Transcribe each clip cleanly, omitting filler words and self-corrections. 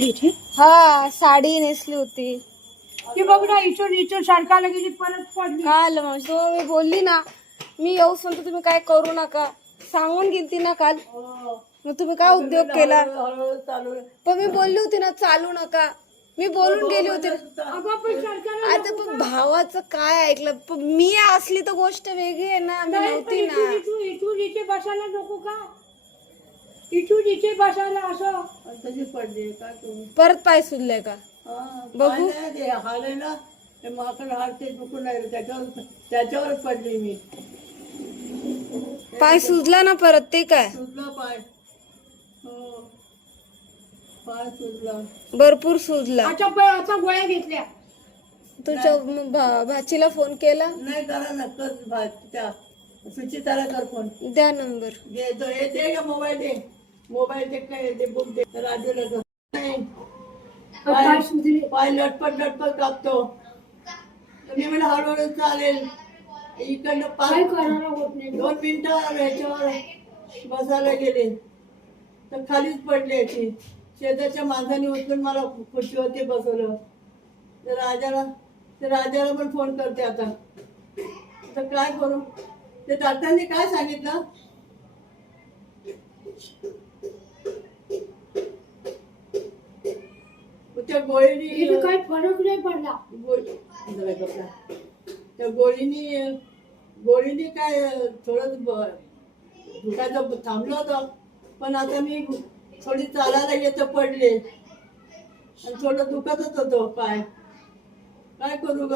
हा साडी नेसली होती ती बघ ना, इचून सारखाला गेली, परत पडली. काल मी बोलली ना, मी येऊ सांगतो तुम्ही काय करू नका, सांगून गेलती ना काल. मग तुम्ही काय उद्योग केला? पण मी बोलली होती ना चालू नका, मी बोलून गेली होती. आता पण भावाचं काय ऐकलं? पण मी असली तर गोष्ट वेगळी आहे ना, मी नव्हती ना. इथून इथे बसायला नको का? इथून इथे बसायला असं तशी पडली का तू? परत पाय सुजले का? बघू. हालेला ते माकड हात ते दुखून राहिले, त्याच्यावर पडली मी. पाय सुजला ना परत? ते काय सुजला पाय? हो, पाय सुजला, भरपूर सुजला. आता गोळ्या घेतल्या. तुझ्या भाचीला फोन केला? नाही, करा ना, कर त्या सुचिताला कर फोन. द्या नंबर. दे का मोबाईल, दे मोबाईल, दे काय ते बुक दे राजूला कर. पाय लटपट कापतो. तुम्ही म्हणा हळूहळू चालेल, इकडनं पाय 2 मिनिटं ह्याच्यावर बसायला गेले तर खालीच पडले. ती शेजारच्या माणसाने उचलून मला खुर्चीवरती बसवलं. ते राजाला पण फोन करते आता. तर काय करू? ते डॉक्टरांनी काय सांगितलं? त्या गोळीनी काय फरक नाही पडला. त्या गोळीनी काय थोडं दुखायचं थांबलं होतं, पण आता मी थोडी चालायला येत पडले आणि थोडं दुखतच होतो पाय. काय करू ग?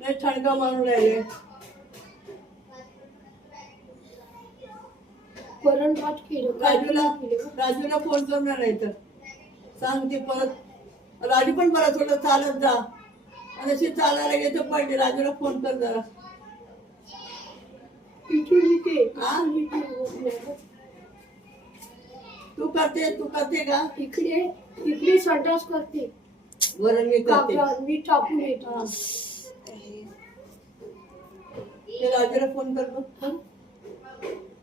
नाही ठणका मारून राहिले. राजूला फोन करणार नाही तर सांग. ते परत राजू पण बरं थोडं चालत जा, आणि अशी चालायला गेलं पडली. राजूला फोन कर जरा. तू करते का? इकडे संडास करते. बरं, मी करते. मी टाकून येतो. ते राजूला फोन कर.